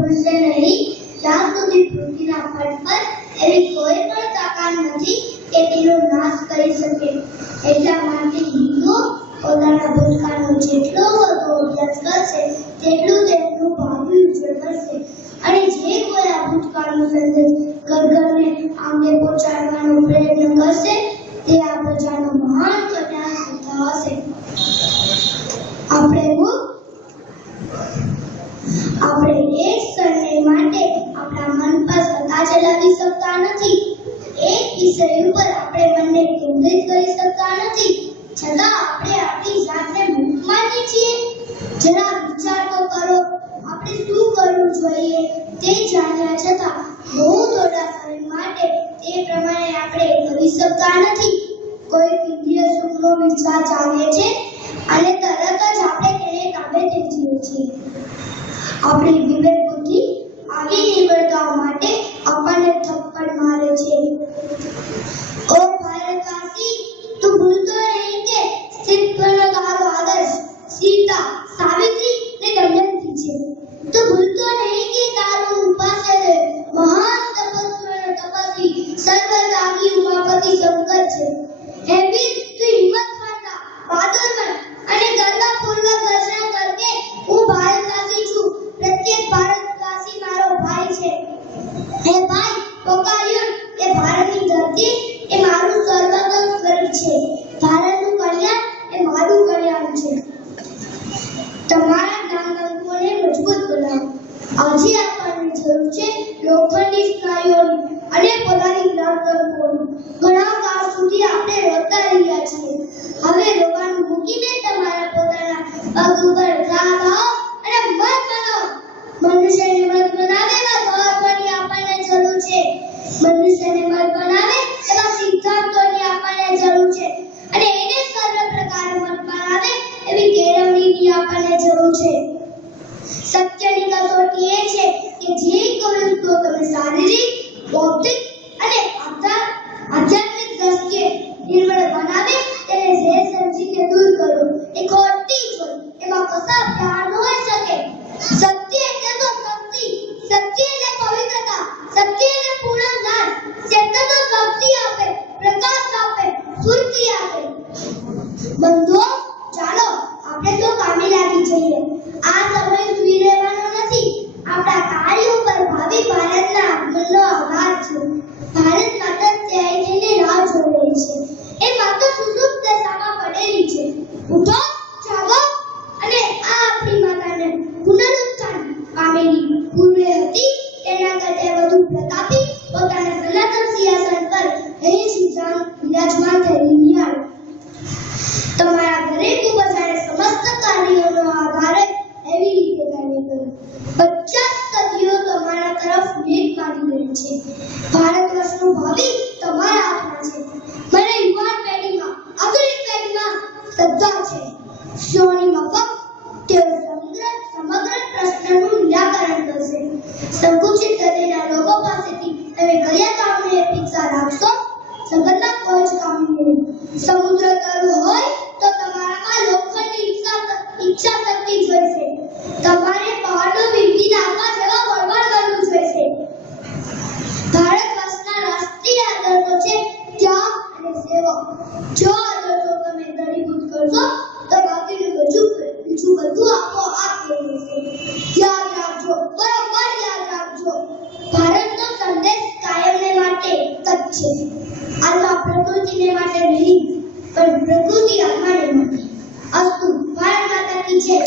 ભૂલશે નહીં ત્યાં સુધી પૃથ્વીના પટ પર એવી કોઈ પણ તાકાત નથી કે તેનો નાશ કરી શકે. એટલા માટે હિન્દુઓ પોતાના ભૂતકાળનો જેટલો વધુ અભ્યાસ કરશે તેટલું તેમનું ભાવિ ઉજ્જવળ કરશે. અને જે કોઈ આ ભૂતકાળનો સંદેશ ઘર-ઘરને આંગે પહોંચાડવાનો પ્રયત્ન કરશે તે આ પ્રજાનો મહાન કલ્યાણ કરતા હશે. આપણે એક ક્ષણને માટે આપણા મન પર સત્તા ચલાવી શકતા નથી. એક વિષય ઉપર આપણે મનને કેન્દ્રિત કરી શકતા નથી. છતાં આપણે આપણી જાતને મૂર્ખ માનીએ છીએ. જરા વિચાર તો કરો, આપણે શું કરવું જોઈએ તે જાણ્યા છતાં બહુ થોડા સમય માટે તે પ્રમાણે આપણે કરી શકતા નથી. કોઈ ઇન્દ્રિય સુખનો વિચાર ચાલે છે અને તરત જ આપણે તેને તાબે થઈ જઈએ છીએ. આપણી વિવેક બુદ્ધિ આવી નિર્બળતાઓ માટે આપણને થપ્પડ મારે છે. ઓ ભારતવાસી, તું ભૂલતો નહીં કે સ્ત્રીત્વનો તારો આદર્શ સીતા, સાવિત્રી ને દમયંતી છે. તું ભૂલતો નહીં કે તારું ઉપાસ્ય મહાન તપસ્વી તપસ્વી સર્વત્યાગી ઉમાપતિ શંકર છે. હે વીર, તું હિંમત માનતા બહાદુર બન અને ગર્વપૂર્વક ઘોષણા કર કે હું ભારતવાસી છું. પ્રત્યેક ભારતવાસી મારો ભાઈ છે. હે ભાઈ, પોકાર્યું કે ભારતની ધરતી એ મારું સર્વોત્તમ સ્વર્ગ છે. ભારતનું કલ્યાણ એ મારું કલ્યાણ છે. તમારા જ્ઞાનાંકોને મજબૂત બનાવો. આજે આપણને જરૂર છે લોખંડની સ્નાયુઓની અને પોતાની જ્ઞાનાંકોની. ઘણા કાળ સુધી આપણે રોતા રહ્યા છીએ. હવે રોવાનું મૂકીને તમારા પોતાના પગ ઉપર ઘા ખાઓ અને મત બનાવો. મનુષ્યને મત બનાવે એવા ધર્મની આપણને જરૂર છે. મનુષ્યને મત બનાવે એવા સિદ્ધાંતોની આપણને જરૂર છે. અને એને સર્વ પ્રકારે મત બનાવે એવી કેળવણીની આપણને જરૂર છે. સત્યની કસોટી એ છે કે જે કોઈ તો તમે શારીરિક, બૌદ્ધિક અને આધ્યાત્મિક દ્રષ્ટિએ નિર્બળ બનાવે તેને જે સમજીને દૂર કરો. એ ખોટી જોઈ એમાં કશા પ્યાર ન હોઈ શકે. સત્ય એટલે તો શક્તિ, સત્ય એટલે પવિત્રતા, સત્ય એટલે પૂર્ણ જ્ઞાન. સત્ય તો શક્તિ આપે, પ્રકાશ આપે, સ્ફૂર્તિ આપે. બંધુઓ, ચાલો આપણે તો કામે લાગી જઈએ. આ સમય સુઈ રહેવાનો નથી. આપણા કાર્યો પર ભાવિ ભારતના આગમનનો આધાર છે. ભારત માતા ત્યાંય થઈને રાહ જોઈ રહી છે. એ માતા સુસુપ્ત દશામાં પડેલી છે. ઉઠો, જાગો અને આ આપણી માતાને પુનરુત્થાન પામેલી પૂર્વે હતી તેના કરતા વધુ પ્રતાપી પોતાના સનાતન સિંહાસન પર અહીં વિરાજમાન થયેલી નિહાળો. તમારા ઘરે તું બજારે સમસ્ત કાર્યોનો આધાર એવી રીતે કાર્ય કરો. 50 સદીઓ તમારા તરફ મેઘ માંડી રહી છે. ભારત વર્ષનું ભાવિ તમારા હાથમાં છે. મને યુવાન પેઢીમાં, આધુનિક પેઢીમાં શ્રદ્ધા છે. શિવની મફત તેઓ સમગ્ર પ્રશ્નનું નિરાકરણ કરશે. સંકુચિત હૃદયના લોકો પાસેથી તમે કયા કામની અપેક્ષા રાખશો? જગતના કોઈ જ કામની નહીં. સમુદ્ર તરવું હોય તો તમારામાં લોખંડની ઈચ્છા શક્તિ જોઈશે. તમારે પહાડો વીંટી નાખવા જેવા બળવાન બનવું જોઈશે. ભારત વર્ષના રાષ્ટ્રીય આદર્શો છે ત્યાગ અને સેવા. જો આદર્શો તમે દરીભૂત કરશો તો બાકીનું બીજું બધું આપોઆપ થઈ જશે. યાદ રાખજો, બરોબર યાદ રાખજો. ભારતનો સંદેશ કાયમને માટે એક જ છે. આત્મા પ્રકૃતિને માટે નહીં, પણ પ્રકૃતિ આત્માને માટે. અસ્તુ. ભારત માતા કી જય.